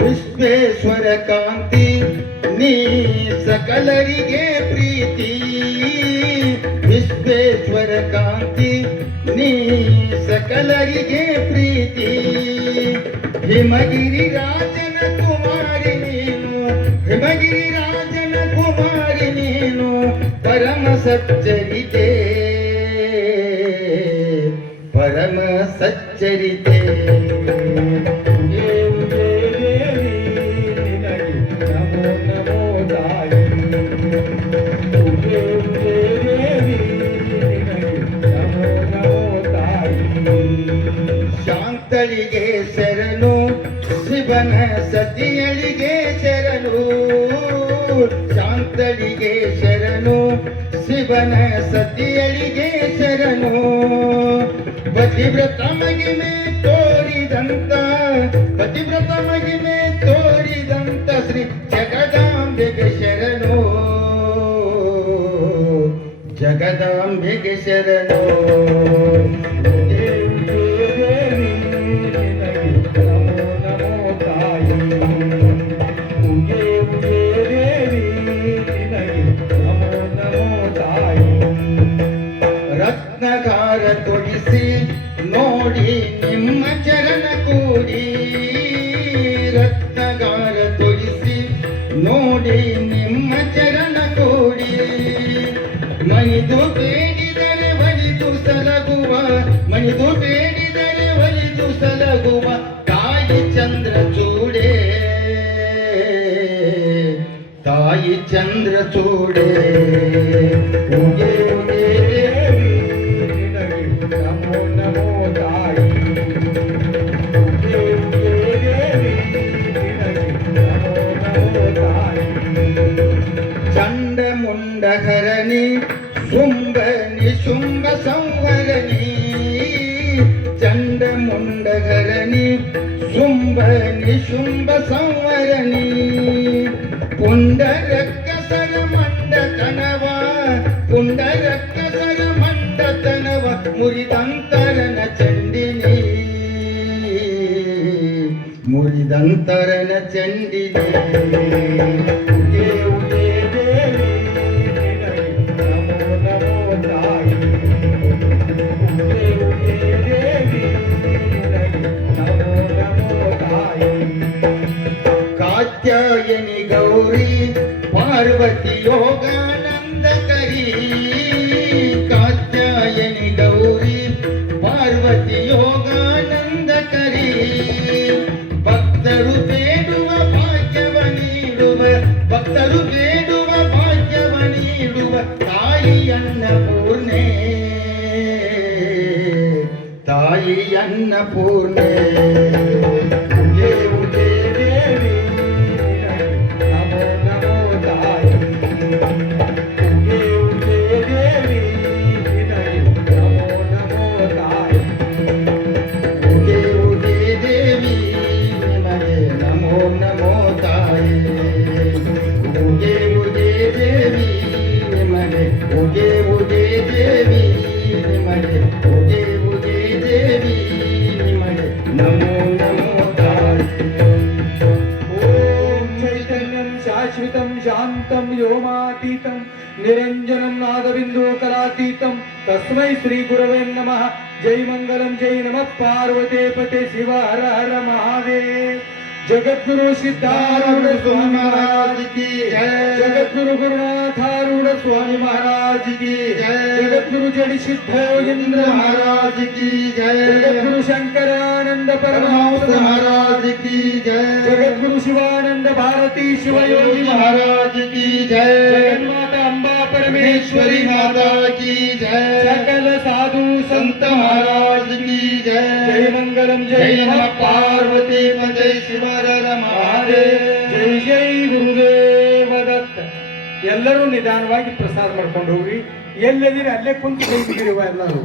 ವಿಶ್ವೇಶ್ವರ ಕಾಂತಿ ನೀ ಸಕಲರಿಗೆ ಪ್ರೀತಿ ವಿಶ್ವೇಶ್ವರ ಕಾಂತಿ ನೀ ಸಕಲರಿಗೆ ಪ್ರೀತಿ. ಹಿಮಗಿರಿ ರಾಜನ ಕುಮಾರಿ ನೀನು, ಹಿಮಗಿರಿ ರಾಜನ ಕುಮಾರಿ ನೀನು, ಪರಮ ಸಚ್ಚರಿತೆ. ಪರಮ ಸಚ್ಚರಿತೆ. ಶಾಂತಳಿಗೆ ಶರಣು ಶಿವನ ಸತಿಯಳಿಗೆ ಶರಣು ಶಾಂತಳಿಗೆ ಶರಣು ಶಿವನ ಸತಿಯಳಿಗೆ ಶರಣು ಪತಿವ್ರತ ಮಹಿಮೆ ತೋರಿದಂತ, ಪತಿವ್ರತ ಮಹಿಮೆ ತೋರಿದಂತ ಶ್ರೀ ಜಗದಾಂಬೆಗೆ ಶರಣು. ಜಗದಾಂಬೆಗೆ ಶರಣು. ರತ್ನಗಾರ ತೊಡಿಸಿ, ನೋಡಿ ನಿಮ್ಮ ಚರಣ ಕೂಡಿ. ರತ್ನಗಾರ ತೊಡಿಸಿ, ನೋಡಿ ನಿಮ್ಮ ಚರಣ ಕೂಡಿ. ಮೈದು ಬೇಡಿದರೆ ಒಲಿದು ಸಲಗುವ ಮೈದು ಬೇಡಿದರೆ ಒಲಿದು ಸಲಗುವ ತಾಯಿ ಚಂದ್ರ ಚೂಡೆ. ತಾಯಿ ಚಂದ್ರ ಚೂಡೆ. முண்டகரணி சும்ப நிசும்ப சம்வரணி புண்டரக்கசர மண்ட கனவா புண்டரக்கசர மண்ட கனவ முரிதந்தரன செண்டினி முரிதந்தரன செண்டினி ಗೌರಿ ಪಾರ್ವತಿ ಯೋಗಾನಂದ ಕರಿ. ಕಾತ್ಯಾಯನಿ ಗೌರಿ, ಪಾರ್ವತಿ ಯೋಗಾನಂದ ಕರಿ. ಭಕ್ತರು ಬೇಡುವ ಭಾಗ್ಯವ ನೀಡುವ, ಭಕ್ತರು ಬೇಡುವ ಭಾಗ್ಯವ ನೀಡುವ ತಾಯಿ ಪೂರ್ಣೆ. ತಾಯಿ ಅನ್ನಪೂರ್ಣೆ जान्तं व्योमातीतं, निरञ्जनं नादबिन्दोकरातीतं तस्म श्रीगुरव नम। जय मंगल जय नम। पार्वते पते शिव, हर हर महादेव। जगद्गुरु सिद्धारूढ़ स्वामी महाराज की जय। जगद्गुरु गुरुनाथारूढ़ स्वामी महाराज की जय। जगद्गुरु जड़ी सिद्ध योगिंद्र महाराज की जय। जगद्गुरु शंकरानंद परमहंस महाराज की जय। जगद्गुरु शिवानंद भारती शिव योगी महाराज जय ಜಗನ್ಮಾತ ಅಂಬಾ ಪರಮೇಶ್ವರಿ परमेश्वरी माता की जय ಸಕಲ ಸಾಧು संत ಸಂತ महाराज की ಜಯ जय ಮಂಗಲಂ ಜಯ जय नमः ನಮಃ पार्वती पते शिव हर हर ಮಹಾದೇವ್ महादेव ಜೈ ಜೈ ಗುರುದೇವ ದತ್ತ ಎಲ್ಲರೂ ನಿಧಾನವಾಗಿ ಪ್ರಸಾದ ಮಾಡ್ಕೊಂಡು ಹೋಗ್ರಿ ಎಲ್ಲದಿರಿ ಅಲ್ಲೇ ಕುಂತು ಕೈ ಮುಗಿರುವ ಎಲ್ಲರೂ